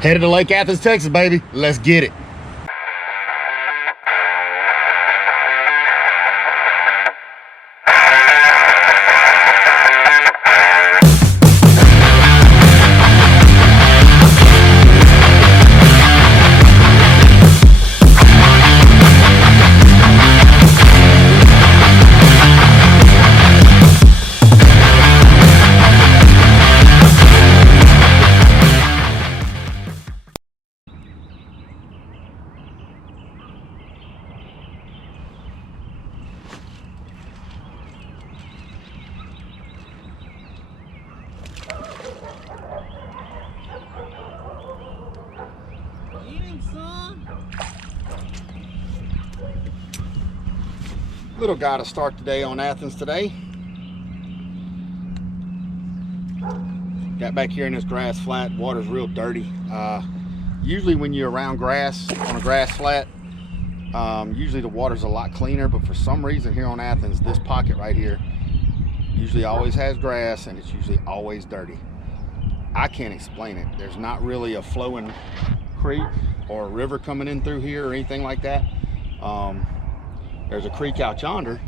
Headed to Lake Athens, Texas, baby. Let's get it. Little guy to start today on Athens today. Got back here in this grass flat. Water's real dirty. Usually when you're around grass on a grass flat, usually the water's a lot cleaner, but for some reason here on Athens, this pocket right here usually always has grass and it's usually always dirty. I can't explain it. There's not really a flowing creek or a river coming in through here or anything like that. There's a creek out yonder,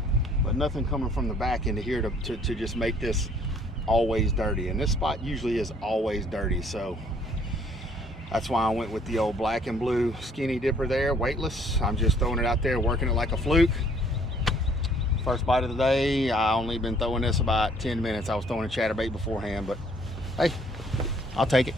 but nothing coming from the back into here to just make this always dirty. And this spot usually is always dirty, so that's why I went with the old black and blue skinny dipper there, weightless. I'm just throwing it out there, working it like a fluke. First bite of the day. I only been throwing this about 10 minutes. I was throwing a chatterbait beforehand, but hey, I'll take it.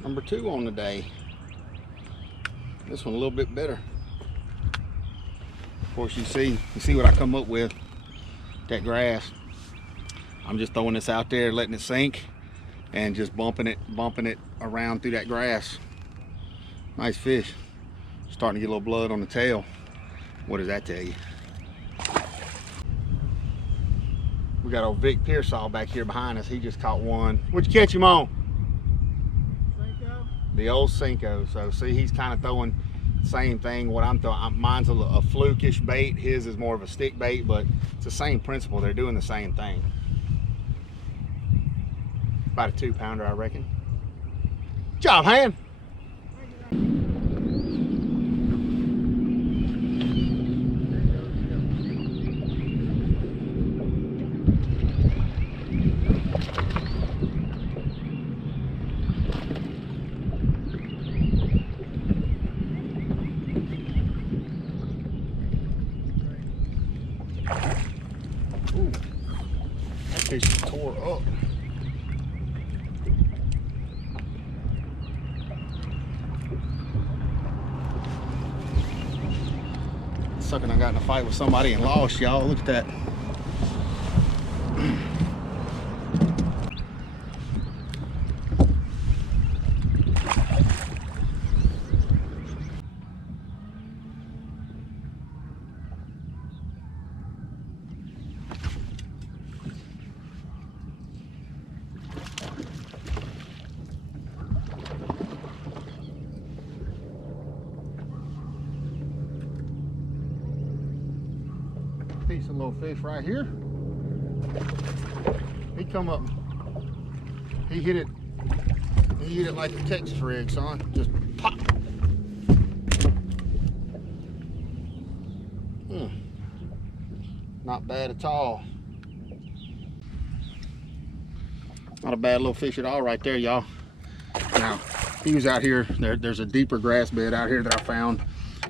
Number 2 on the day. This one a little bit better. Of course, you see what I come up with. That grass. I'm just throwing this out there, letting it sink, and just bumping it around through that grass. Nice fish. Starting to get a little blood on the tail. What does that tell you? We got old Vic Pearsall back here behind us. He just caught one. What'd you catch him on? The old Cinco. So see, he's kind of throwing the same thing. What I'm throwing, mine's a flukish bait. His is more of a stick bait, but it's the same principle. They're doing the same thing. About a 2-pounder, I reckon. Good job, hand. Ooh, that fish is tore up. Sucking, I got in a fight with somebody and lost, y'all. Look at that. Decent little fish right here. He come up, he hit it like a Texas rig, son. Just pop. Not bad at all. Not a bad little fish at all right there, y'all. Now, he was out here, there's a deeper grass bed out here that I found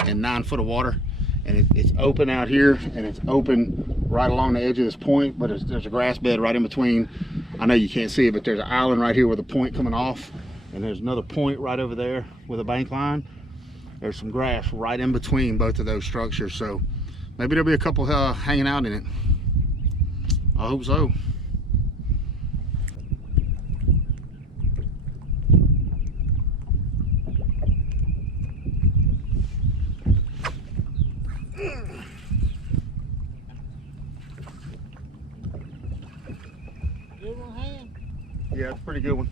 in 9 foot of water. And it's open out here, and it's open right along the edge of this point, but there's a grass bed right in between. I know you can't see it, but there's an island right here with a point coming off, and there's another point right over there with a bank line. There's some grass right in between both of those structures, so maybe there'll be a couple hanging out in it. I hope so. Good one, hand. Yeah, it's a pretty good one.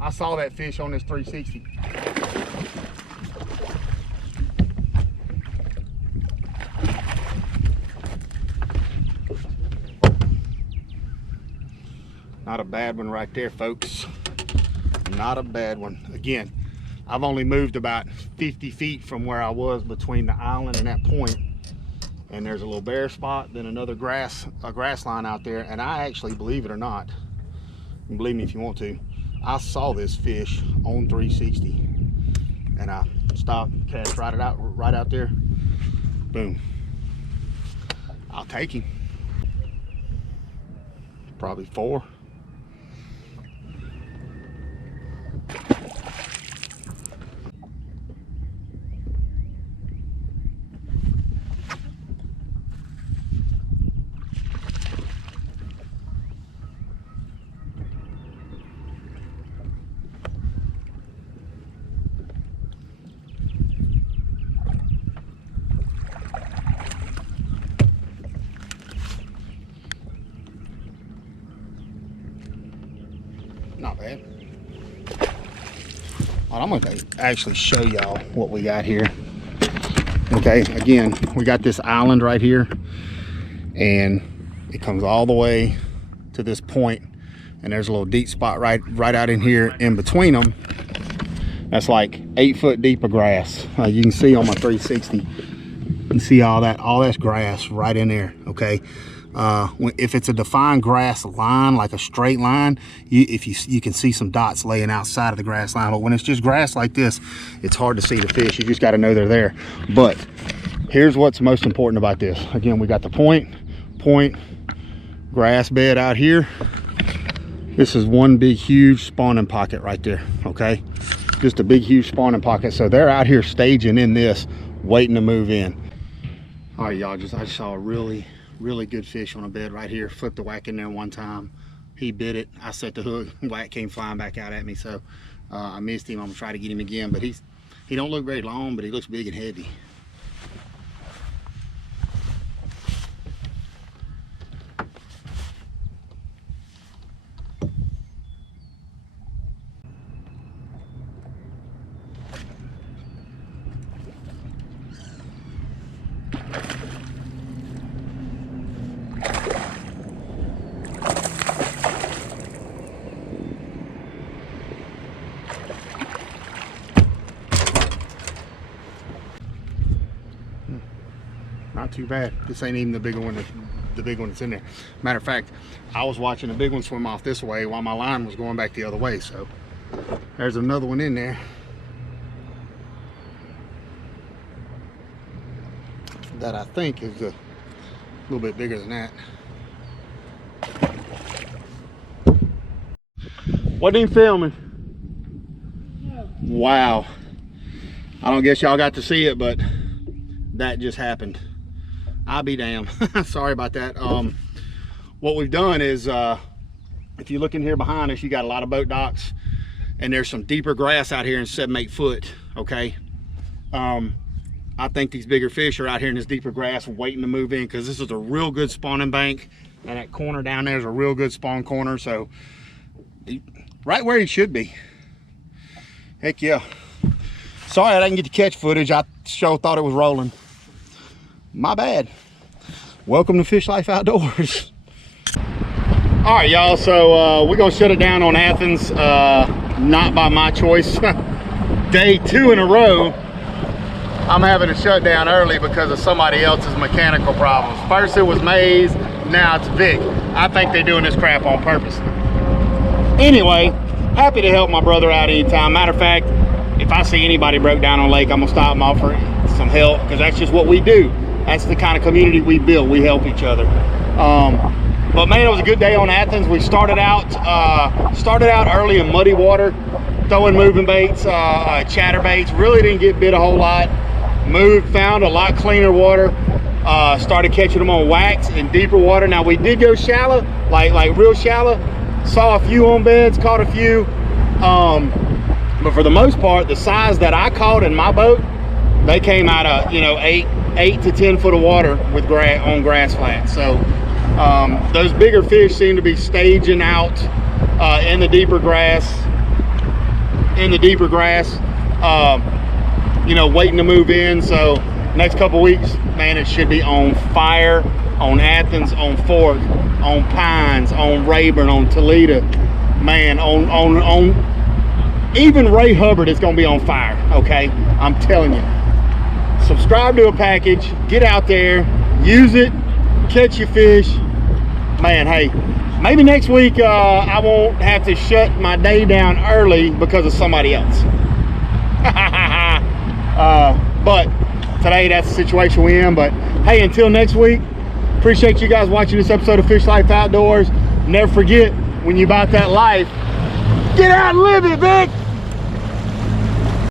I saw that fish on this 360. Not a bad one right there, folks. Not a bad one. Again, I've only moved about 50 feet from where I was between the island and that point. And there's a little bare spot, then another grass line out there. And I actually, believe it or not, and believe me if you want to, I saw this fish on 360. And I stopped, cast right out there. Boom. I'll take him. Probably 4. Not bad. I'm going to actually show y'all what we got here. Okay, again, we got this island right here, and it comes all the way to this point, and there's a little deep spot right out in here in between them. That's like 8 foot deep of grass. You can see on my 360, you can see all that's grass right in there. Okay. If it's a defined grass line, like a straight line, you can see some dots laying outside of the grass line. But when it's just grass like this, it's hard to see the fish. You just got to know they're there. But here's what's most important about this. Again, we got the point grass bed out here. This is one big huge spawning pocket right there. Okay, just a big huge spawning pocket. So they're out here staging in this, waiting to move in. All right, y'all, I just saw a really good fish on a bed right here. Flipped the whack in there one time. He bit it. I set the hook. Whack came flying back out at me. So I missed him. I'm gonna try to get him again. But he don't look very long, but he looks big and heavy. Not too bad. This ain't even the bigger one that's in there. Matter of fact, I was watching the big one swim off this way while my line was going back the other way. So there's another one in there that I think is a little bit bigger than that. Wasn't even filming. No. Wow. I don't guess y'all got to see it, but that just happened. I'll be damned. Sorry about that. What we've done is, if you look in here behind us, you got a lot of boat docks, and there's some deeper grass out here in 7-8 foot. Okay. I think these bigger fish are out here in this deeper grass waiting to move in, because this is a real good spawning bank, and that corner down there is a real good spawn corner. So right where he should be. Heck yeah. Sorry I didn't get to catch footage. I sure thought it was rolling. My bad. Welcome to Fish Life Outdoors. All right, y'all, so we're gonna shut it down on Athens. Not by my choice. Day 2 in a row, I'm having to shut down early because of somebody else's mechanical problems. First it was Maze, now it's Vic. I think they're doing this crap on purpose. Anyway, happy to help my brother out anytime. Matter of fact, if I see anybody broke down on lake, I'm gonna stop and offer some help, because that's just what we do. That's the kind of community we build. We help each other. But man, it was a good day on Athens. We started out early in muddy water, throwing moving baits, chatter baits. Really didn't get bit a whole lot. Found a lot cleaner water. Started catching them on wax in deeper water. Now we did go shallow, like real shallow. Saw a few on beds, caught a few. But for the most part, the size that I caught in my boat they came out of, you know, 8 to 10 foot of water with on grass flats. So those bigger fish seem to be staging out in the deeper grass. You know, waiting to move in. So next couple weeks, man, it should be on fire on Athens, on Fork, on Pines, on Rayburn, on Toledo, man, on even Ray Hubbard is going to be on fire. Okay, I'm telling you. Subscribe to a package, get out there, use it, catch your fish, man. Hey, maybe next week I won't have to shut my day down early because of somebody else. But today that's the situation we're in. But hey, until next week, appreciate you guys watching this episode of Fish Life Outdoors. Never forget, when you about that life, get out and live it, Vic.